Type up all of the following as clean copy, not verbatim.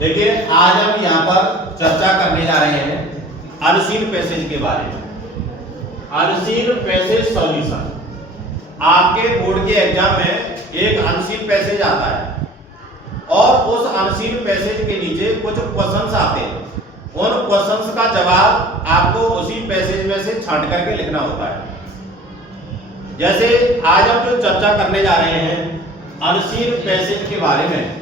देखिए आज हम यहाँ पर चर्चा करने जा रहे हैं अनसीन पैसेज के बारे में। Unseen passage solution. आपके बोर्ड के एग्जाम में एक अनसीन पैसेज आता है और उस अनसीन पैसेज के नीचे कुछ क्वेश्चंस आते हैं। उन क्वेश्चंस का जवाब आपको उसी पैसेज में से छांट करके लिखना होता है। जैसे आज हम जो चर्चा करने जा रहे हैं अनसीन पैसेज के बारे में।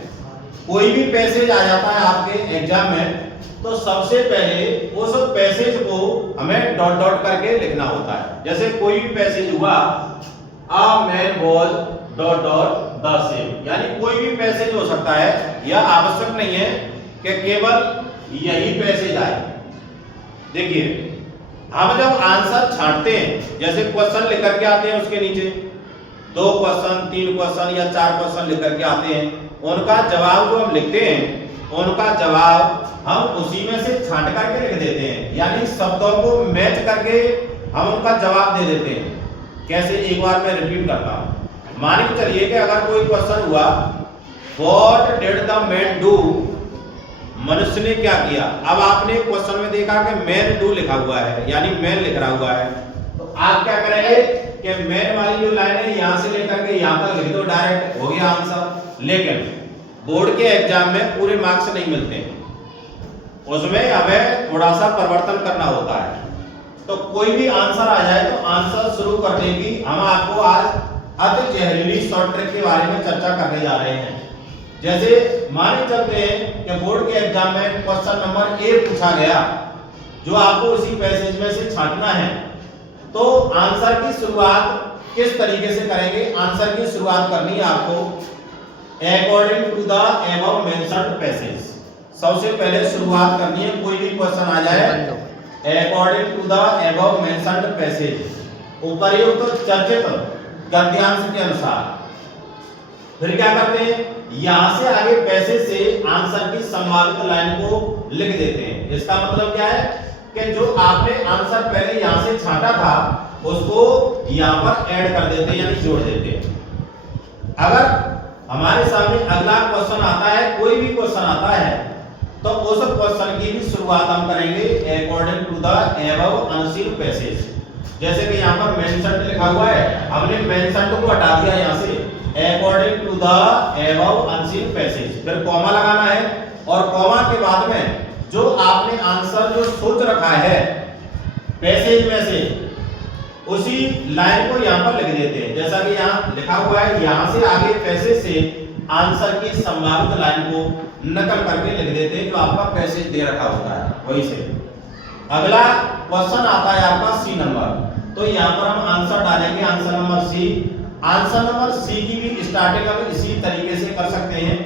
कोई भी पैसेज आ जाता है आपके एग्जाम में तो सबसे पहले उस पैसेज को हमें डॉट डॉट करके लिखना होता है। जैसे कोई भी पैसेज हुआ a man was dot dot the same, यानी कोई भी पैसेज हो सकता है। यह आवश्यक नहीं है कि केवल यही पैसेज आए। देखिए हम जब आंसर छांटते हैं, जैसे क्वेश्चन लेकर के आते हैं, उसके नीचे 2 क्वेश्चन 3 क्वेश्चन या 4 क्वेश्चन लेकर के आते हैं, उनका जवाब जो हम लिखते हैं उनका जवाब हम उसी में से छांट करके लिख देते हैं, यानी शब्दों को मैच करके हम उनका जवाब दे देते हैं। कैसे, एक बार मैं रिपीट करता हूं। मान के चलिए कि अगर कोई क्वेश्चन हुआ what did the man do, मनुष्य ने क्या किया। अब आपने क्वेश्चन में देखा कि मैन डू लिखा हुआ है, यानी मैन लिख रहा हुआ है, तो आप क्या करेंगे कि मैन वाली जो लाइन है यहां से लेकर के यहां तक लिख दो, डायरेक्ट हो गया आंसर। लेकिन बोर्ड के एग्जाम में पूरे मार्क्स नहीं मिलते हैं, उसमें हमें थोड़ा सा परिवर्तन करना होता है। तो कोई भी आंसर आ जाए तो आंसर शुरू करने की हम आपको आज अति जहरीली शॉर्ट ट्रिक के बारे में चर्चा करने जा रहे हैं। जैसे माने चलते हैं कि बोर्ड के एग्जाम में क्वेश्चन नंबर ए पूछा गया, जो आपको उसी पैसेज में से छांटना है, तो आंसर की शुरुआत किस तरीके से करेंगे। आंसर की शुरुआत करनी है आपको according to the above mentioned passage. सबसे पहले शुरुआत करनी है, कोई भी क्वेश्चन आ जाए according to the above mentioned passage, उपर्युक्त चर्चित गद्यांश के अनुसार। फिर क्या करते हैं, यहां से आगे पैसेज से आंसर की संभावित लाइन को लिख देते हैं। इसका मतलब क्या है कि जो आपने आंसर पहले यहां से छांटा था उसको यहां पर ऐड कर देते हैं, यानी जोड़ देते हैं। अगर हमारे सामने अगला क्वेश्चन आता है, कोई भी क्वेश्चन आता है, तो उस क्वेश्चन की भी शुरुआत हम करेंगे according to the above unseen passage. जैसे कि यहाँ पर मेंशन्ड लिखा हुआ है, हमने मेंशन्ड को हटा दिया यहाँ से, according to the above unseen passage. फिर कॉमा लगाना है और कॉमा के बाद में जो आपने आंसर जो सोच रखा है पैसेज में से, उसी लाइन को यहाँ पर लिख देते हैं। जैसा कि यहाँ लिखा हुआ है, यहाँ से आगे पैसेज से आंसर की संभावित लाइन को नकल करके लिख देते हैं, जो आपका पैसेज दे रखा होता है वही से। अगला क्वेश्चन आता है आपका सी नंबर, तो यहाँ पर हम आंसर डालेंगे answer number C. Answer number C की भी स्टार्टिंग हम इसी तरीके से कर सकते हैं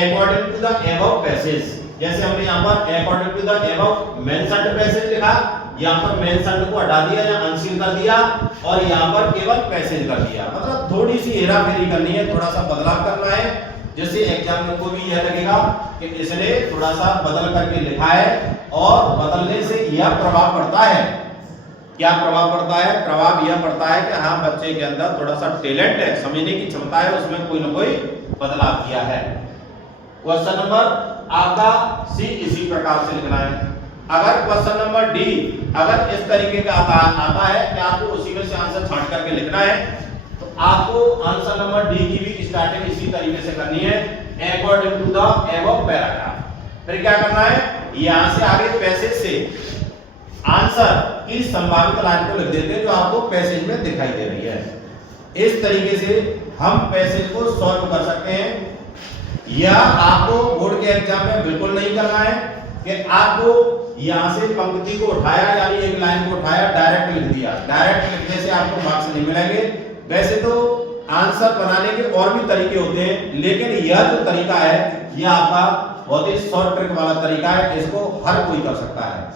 according to the above passage. जैसे हमने यहाँ पर according to the above mentioned passage लिखा, यहाँ पर मेंशन्ड को हटा दिया या अनसीन कर दिया और यहाँ पर केवल पैसेज कर दिया। मतलब थोड़ी सी हेरा फेरी करनी है, थोड़ा सा बदलाव करना है, जिससे एग्जाम को भी यह लगेगा कि इसने थोड़ा सा बदल करके लिखा है। और बदलने से यह प्रभाव पड़ता है, क्या प्रभाव पड़ता है, प्रभाव यह पड़ता है कि हाँ बच्चे के अंदर थोड़ा सा टैलेंट है, समझने की क्षमता है, उसमें कोई ना कोई बदलाव किया है। क्वेश्चन नंबर आपका सी इसी प्रकार से लिखना है। अगर क्वेश्चन नंबर डी अगर इस तरीके का आता है कि आपको उसी में से आंसर छांट करके लिखना है, तो आपको आंसर नंबर डी की भी स्टार्टिंग इसी तरीके से करनी है according to the above paragraph. फिर क्या करना है, यहां से आगे पैसेज से आंसर की संभावित लाइन को लिख देते हैं, जो आपको पैसेज में दिखाई दे रही है। इस तरीके से हम पैसेज को सॉल्व कर सकते हैं। यह आपको बोर्ड के एग्जाम में बिल्कुल नहीं करना है कि आपको यहां से पंक्ति को उठाया, यानी एक लाइन को उठाया, डायरेक्ट लिख दिया। डायरेक्ट लिखने से आपको मार्क्स नहीं मिलेंगे। वैसे तो आंसर बनाने के और भी तरीके होते हैं, लेकिन यह जो तरीका है यह आपका बहुत ही शॉर्ट ट्रिक वाला तरीका है, इसको हर कोई कर सकता है।